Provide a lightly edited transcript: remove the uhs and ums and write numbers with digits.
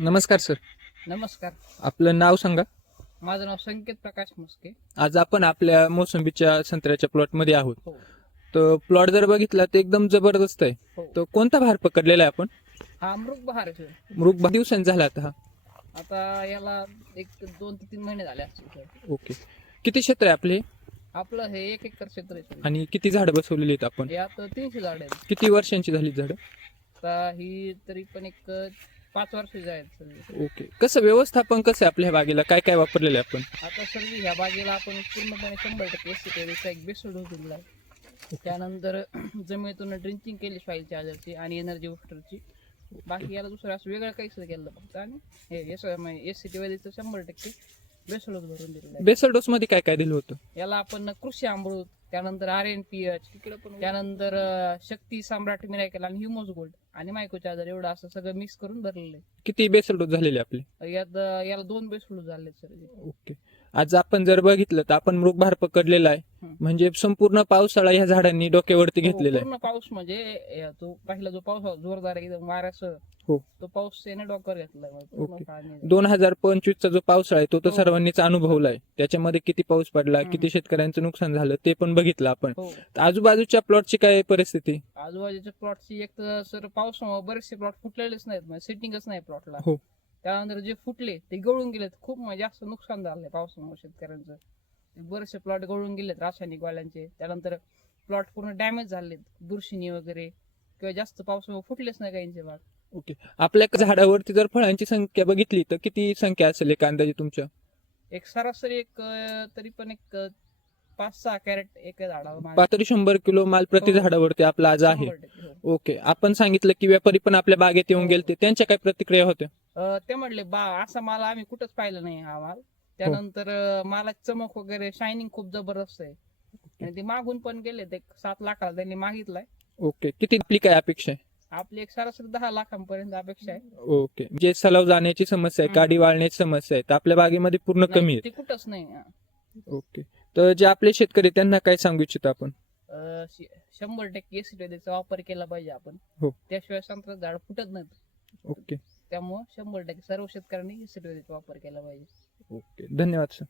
नमस्कार सर. नमस्कार. आपलं नाव सांगा. माझं नाव संकेत प्रकाश मुस्के. आज आपण आपल्या मोसंबीच्या संत्र्याच्या प्लॉट मध्ये आहोत. हो तर प्लॉट जर बघितला तर एकदम जबरदस्त आहे. हो. तो कोणता भार पकडलेला आहे आपण? हा मृग बहार आहे sir. मृग दिवसांचा झाला आता हा. आता याला एक 2 ते 3 महिने झाले असतील sir. ओके. किती क्षेत्र आहे आपले आपलं हे 1 एकर क्षेत्र आहे sir. आणि किती झाडं बसवलेली आहेत आपण? यात 300 झाड आहेत. किती वर्षांची झाली झाडं? आता ही तरी पण एक 5 वर्षाची आहेत सर. ओके. कसं व्यवस्थापन कसं आहे आपल्या ह्या बागेला? काय काय वापरलेलं आहे आपण? आता सर ह्या बागेला आपण पूर्णपणे 100% एससीटीचा एक बेस्ट डोस दिलेला आहे. त्यानंतर जमिनीतून ड्रिंचिंग केली सॉइल चार्जरची आणि एनर्जी बुस्टरची. बाकी याला दुसरं असं वेगळं काहीच नाही केलं फक्त. आणि हे एससीटी वैदिकचं 100% बेस्ट डोस भरून दिलेला आहे. बेसल डोस मध्ये काय काय दिलं होतं? याला आपण कृषी अमृत, त्यानंतर RNPH, त्यानंतर शक्ती सम्राट मिराकल आणि ह्युमोस गोल्ड आणि मायक्रोचार्जर एवढं असं सगळं मिक्स करून भरलेलं किती बेसल डोस झालेले आपले? आहे. याला 2 बेस्ट डोस झाले सर. ओके. आज आपण जर बघितलं तर आपण मृग भार पकडलेला आहे. म्हणजे संपूर्ण पावसाळा ह्या झाडांनी डोक्यावरती घेतलेला आहे. पूर्ण पाऊस म्हणजे तो पहिला जो पाऊस होता जोरदार एकदम वाऱ्यासह, हो. तो पाऊस त्याने डोक्यावर घेतलाय. ओके. 2025 चा जो पावसाळा आहे तो तर हो. सर्वांनीच अनुभवलाय. त्याच्यामध्ये किती पाऊस पडला, किती शेतकऱ्यांचं नुकसान झालं ते पण बघितलं आपण. हो. तर आजूबाजूच्या प्लॉटची काय परिस्थिती? आजूबाजूच्या प्लॉटची एक तर सर पावसामुळे बरेचसे प्लॉट फुटलेलेच नाहीत, म्हणजे सेटिंगच नाही प्लॉटला. हो. त्यानंतर जे फुटले ते गळून गेलेत. खूप म्हणजे जास्त नुकसान झालंय पावसामुळे शेतकऱ्यांचं. बरेचसे प्लॉट गळून गेलेत रासायनिक वाल्यांचे. त्यानंतर प्लॉट पूर्ण डॅमेज झालेत बुरशीनी वगैरे, किंवा जास्त पावसामुळे फुटलेच नाही काहींचे भाग. ओके. आपल्या झाडावरती जर फळांची संख्या बघितली तर किती संख्या असेल एक अंदाजे तुमच्या? एक सरासरी एक तरी पण एक 5-6 कॅरेट एक झाडावर 100 किलो माल प्रति हो. झाडावरती आपला आज आहे. 100%, हो. ओके. आपण सांगितलं की व्यापारी पण आपल्या बागेत येऊन हो. गेलते, त्यांच्या काय प्रतिक्रिया होत्या? ते म्हणले असा माल आम्ही कुठंच पाहिलं नाही हा माल. त्यानंतर मालाची चमक वगैरे शायनिंग खूप जबरदस्त आहे. आणि ते मागून पण गेले, ते 7 लाखाला त्यांनी मागितलाय. ओके. किती आपली काय अपेक्षा आहे? आपली एक सरासरी 10 लाखांपर्यंत अपेक्षा आहे. ओके. जे सलाव जाण्याची समस्या आहे, काडी वाळण्याची समस्या आहे, तर आपल्या बागेमध्ये पूर्ण कमी नाही, आहे. ते कुठंच नाही. ओके. तर जे आपले शेतकरी त्यांना काय सांगू इच्छितो आपण? 100% एसीटीचा वापर केला पाहिजे आपण. हो. त्याशिवाय संत्रा झाड फुटत नाहीत. ओके. त्यामुळे 100% सर्व शेतकऱ्यांनी एसीटीचा वापर केला पाहिजे. ओके. धन्यवाद सर.